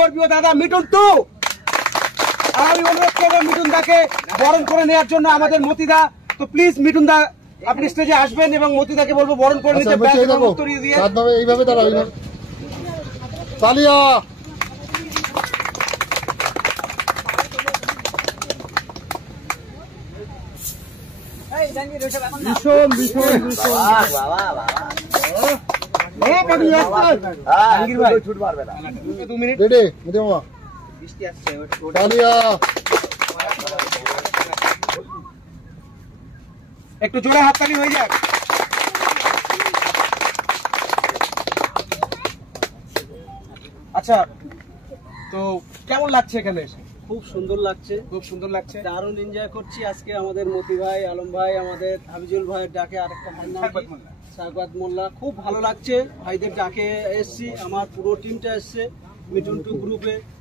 Scorpio দাদা মিঠুন 2। আর আমি অনুরোধ করবো মিঠুন দাকে বরণ করে নেওয়ার জন্য আমাদের মতিদা। তো প্লিজ মিঠুন দা আপনি স্টেজে আসবেন এবং মতিদাকে বলবো বরণ করে নিতে। এইভাবে দাঁড়াও, এইভাবে তালিয়া। ভীষণ ভীষণ ভীষণ রেডি মামা, তালিয়া। একটু জোরে হাততালি হয়ে যাক। আচ্ছা, তো কেমন লাগছে এখানে এসে? খুব সুন্দর লাগছে, খুব সুন্দর লাগছে, দারুণ এনজয় করছি। আজকে আমাদের মতি ভাই, আলম ভাই, আমাদের হাবিজুল ভাইয়ের ডাকে আরেকটা ভাই নাম সাগবাদ মোল্লা, খুব ভালো লাগছে। ভাইদের ডাকে এসছি, আমার পুরো টিমটা এসছে মিঠুন 2 গ্রুপে।